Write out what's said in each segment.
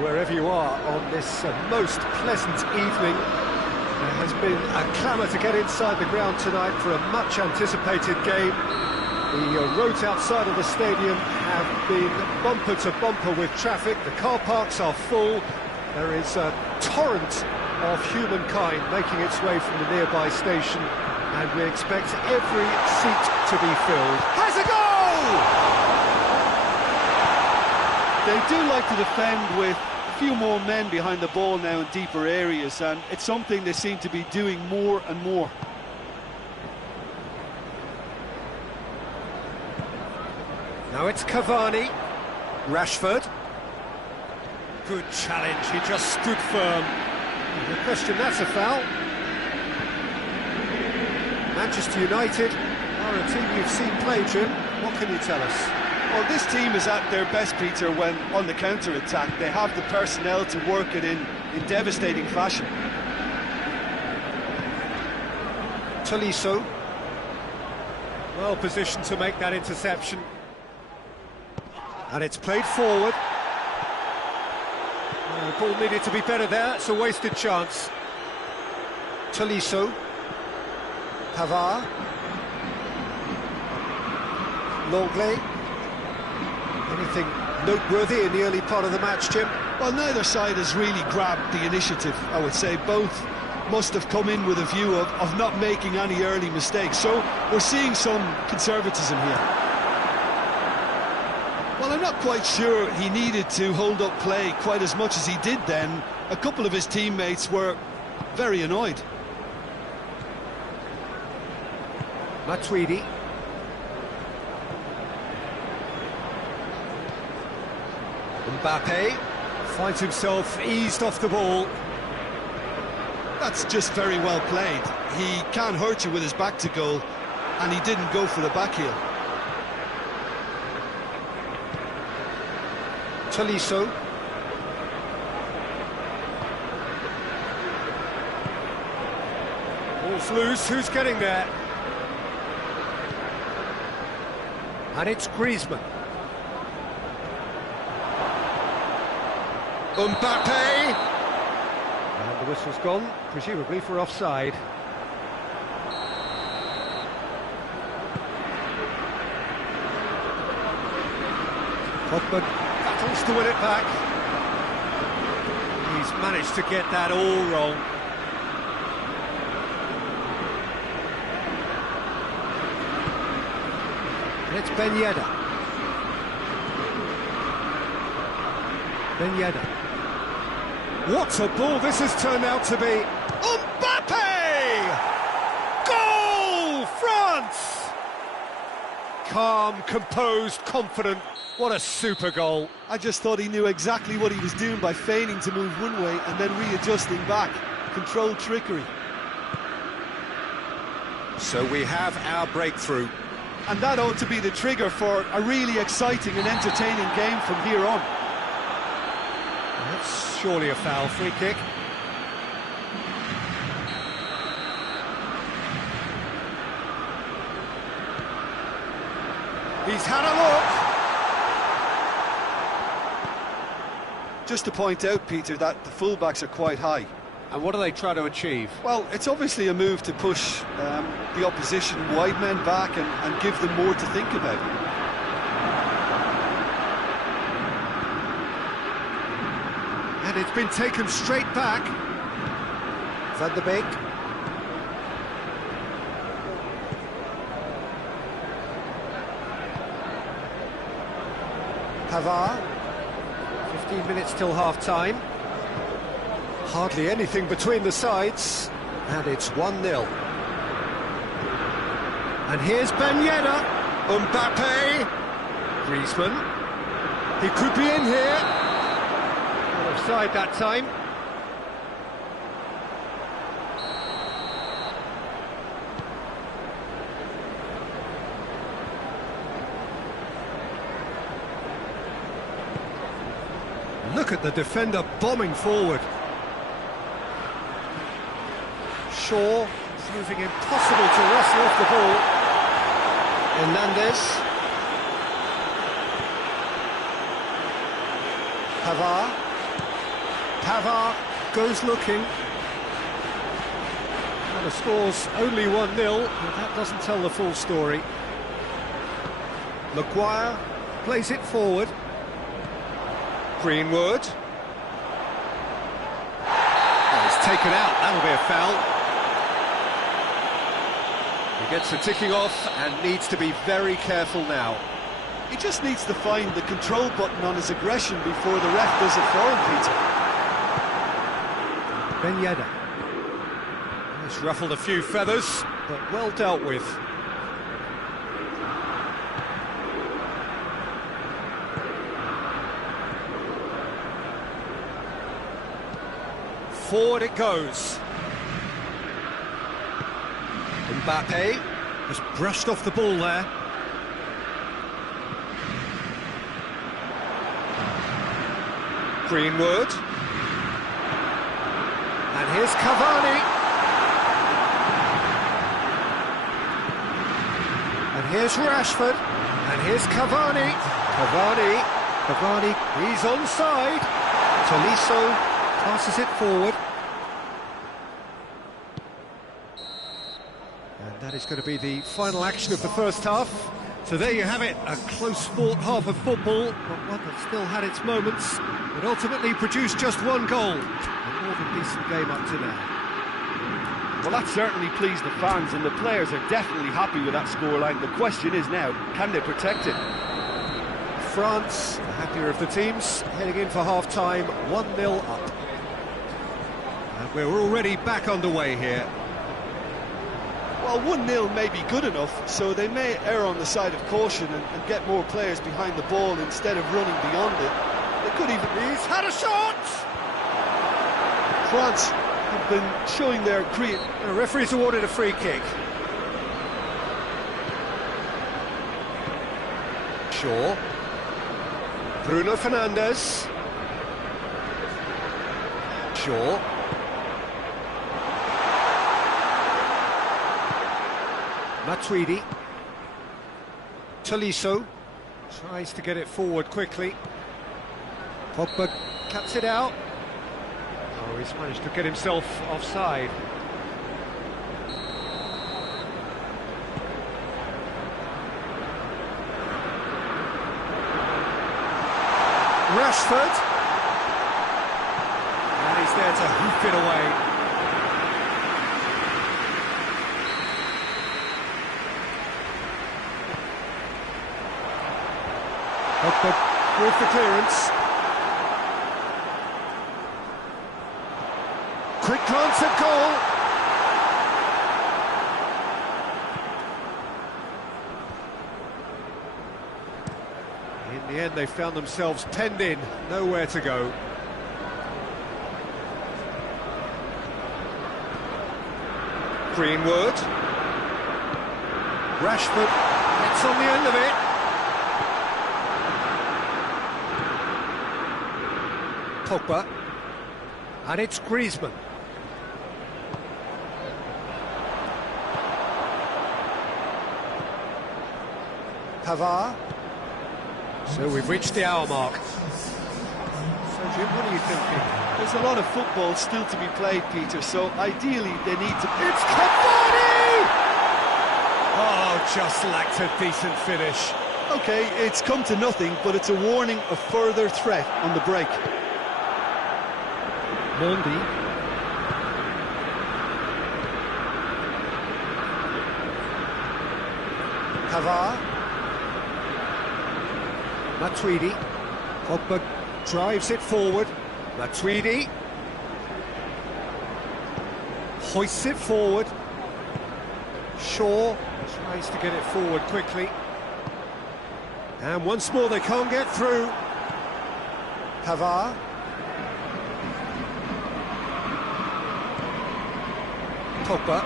wherever you are on this most pleasant evening. There has been a clamour to get inside the ground tonight for a much-anticipated game. The roads outside of the stadium have been bumper to bumper with traffic. The car parks are full. There is a torrent of humankind making its way from the nearby station, and we expect every seat to be filled. Has a goal! They do like to defend with a few more men behind the ball now in deeper areas, and it's something they seem to be doing more and more. Now it's Cavani. Rashford. Good challenge, he just stood firm. No question, that's a foul. Manchester United are a team you've seen play, Jim. What can you tell us? Well, this team is at their best, Peter, when on the counter-attack. They have the personnel to work it in devastating fashion. Tolisso. Well positioned to make that interception. And it's played forward. The ball needed to be better there, it's a wasted chance. Tolisso. Pavard. Longley. Anything noteworthy in the early part of the match, Jim? Well, neither side has really grabbed the initiative, I would say. Both must have come in with a view of not making any early mistakes. So we're seeing some conservatism here. Well, I'm not quite sure he needed to hold up play quite as much as he did then. A couple of his teammates were very annoyed. Matuidi. Mbappe finds himself eased off the ball. That's just very well played. He can't hurt you with his back to goal, and he didn't go for the back heel. Tolisso. Ball's loose, who's getting there? And it's Griezmann. Mbappe! And the whistle's gone, presumably for offside. Pogba battles to win it back. He's managed to get that all wrong. And it's Ben Yedder. Ben Yedder. What a ball this has turned out to be. Mbappe! Goal! France! Calm, composed, confident. What a super goal. I just thought he knew exactly what he was doing by feigning to move one way and then readjusting back. Controlled trickery. So we have our breakthrough. And that ought to be the trigger for a really exciting and entertaining game from here on. That's surely a foul. Free kick. He's had a look. Just to point out, Peter, that the fullbacks are quite high. And what do they try to achieve? Well, it's obviously a move to push the opposition wide men back and give them more to think about. And it's been taken straight back. Van der Beek. Pavard. 15 minutes till half-time. Hardly anything between the sides. And it's 1-0. And here's Ben Yedder. Mbappe. Griezmann. He could be in here. Not offside that time. Look at the defender bombing forward. Shaw proving impossible to wrestle off the ball. Hernandez. Pavard. Pavard goes looking. And the score's only 1-0, but that doesn't tell the full story. Maguire plays it forward. Greenwood. Oh, it's taken out, that'll be a foul. He gets the ticking off and needs to be very careful now. He just needs to find the control button on his aggression before the ref does it for him, Peter. Ben Yedder. He's ruffled a few feathers, but well dealt with. Forward it goes. Mbappe has brushed off the ball there. Greenwood. And here's Cavani. And here's Rashford. And here's Cavani. Cavani, he's onside. Tolisso passes it forward. And that is going to be the final action of the first half. So there you have it, a close-fought half of football, but one that still had its moments, but ultimately produced just one goal. A more than decent game up to now. Well, that certainly pleased the fans, and the players are definitely happy with that scoreline. The question is now, can they protect it? France, the happier of the teams, heading in for half-time, 1-0 up. And we're already back underway here. Well, 1-0 may be good enough, so they may err on the side of caution and get more players behind the ball instead of running beyond it. They could even... He's had a shot! France have been showing their The referee's awarded a free kick. Shaw. Bruno Fernandes. Shaw. Matuidi. Tolisso tries to get it forward quickly. Pogba cuts it out. Oh, he's managed to get himself offside. Rashford. And he's there to hoof it away. Pogba with the clearance. Quick glance at goal. In the end, they found themselves penned in, nowhere to go. Greenwood. Rashford gets on the end of it. Pogba, and it's Griezmann. Pavard. So we've reached the hour mark. So Jim, what are you thinking? There's a lot of football still to be played, Peter, so ideally they need to... It's Cavani! Oh, just lacked a decent finish. OK, it's come to nothing, but it's a warning of further threat on the break. Mondi. Pavard. Matuidi. Pogba drives it forward. Matuidi. Hoists it forward. Shaw tries to get it forward quickly. And once more they can't get through. Pavard. Pogba.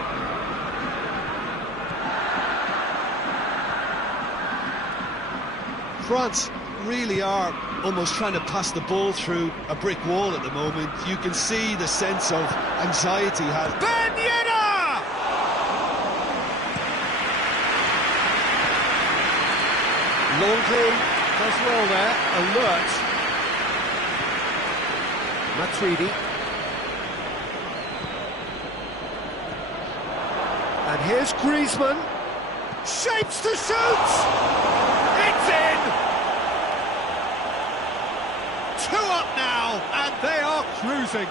France really are almost trying to pass the ball through a brick wall at the moment. You can see the sense of anxiety has... Ben Yedder! Longley does well there, alert. Matuidi. And here's Griezmann. Shapes to shoot! It's in! 2 up now, and they are cruising.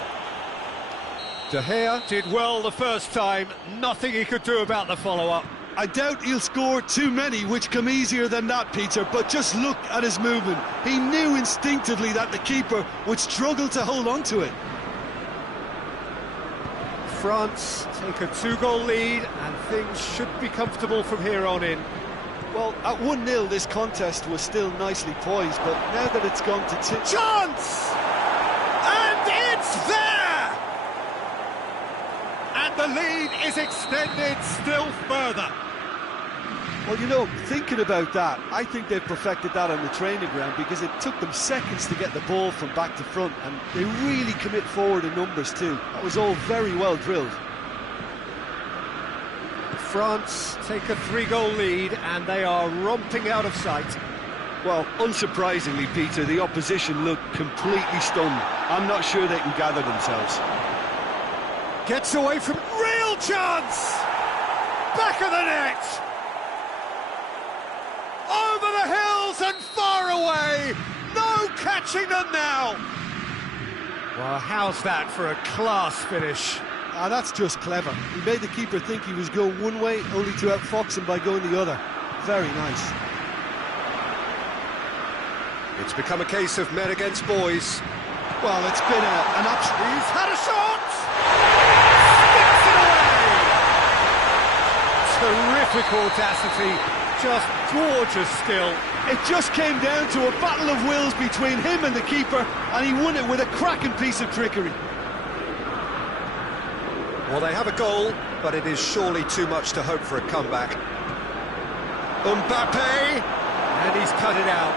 De Gea did well the first time. Nothing he could do about the follow-up. I doubt he'll score too many, which come easier than that, Peter, but just look at his movement. He knew instinctively that the keeper would struggle to hold on to it. France take a 2-goal lead, and things should be comfortable from here on in. Well, at 1-0, this contest was still nicely poised, but now that it's gone to 2... Chance! And it's there! And the lead is extended still further. Well, you know, thinking about that, I think they've perfected that on the training ground because it took them seconds to get the ball from back to front, and they really commit forward in numbers too. That was all very well drilled. France take a 3-goal lead, and they are romping out of sight. Well, unsurprisingly, Peter, the opposition look completely stunned. I'm not sure they can gather themselves. Gets away from... real chance! Back of the net! Over the hills and far away! No catching them now! Well, how's that for a class finish? Ah, that's just clever. He made the keeper think he was going one way, only to outfox him by going the other. Very nice. It's become a case of men against boys. Well, it's been an absolute... He's had a shot! Sticks it away! Terrific audacity. Just gorgeous skill. It just came down to a battle of wills between him and the keeper, and he won it with a cracking piece of trickery. Well, they have a goal, but it is surely too much to hope for a comeback. Mbappe! And he's cut it out.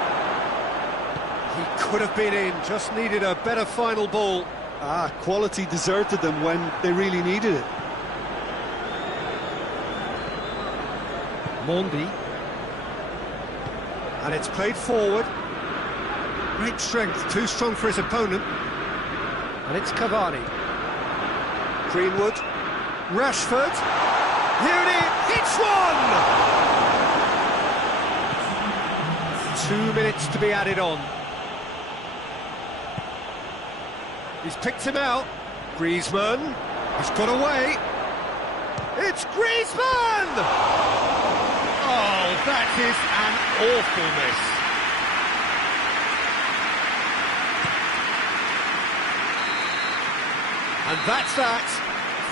He could have been in, just needed a better final ball. Ah, quality deserted them when they really needed it. Mondi. And it's played forward. Great strength, too strong for his opponent. And it's Cavani. Greenwood. Rashford. Here it is. It's one! 2 minutes to be added on. He's picked him out. Griezmann. He's got away. It's Griezmann! Oh, that is an awful miss. And that's that.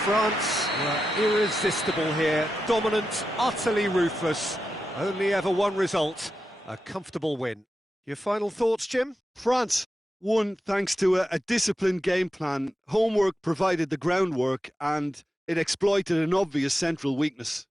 France were irresistible here. Dominant, utterly ruthless. Only ever one result. A comfortable win. Your final thoughts, Jim? France won thanks to a disciplined game plan. Homework provided the groundwork, and it exploited an obvious central weakness.